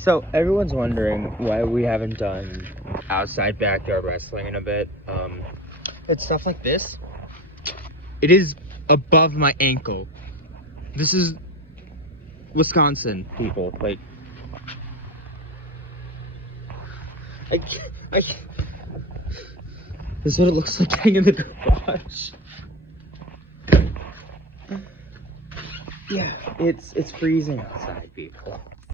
So everyone's wondering why we haven't done outside backyard wrestling in a bit. It's stuff like this. It is above my ankle. This is Wisconsin, people. Like, this is what it looks like getting in the garage. Yeah, it's freezing outside, people.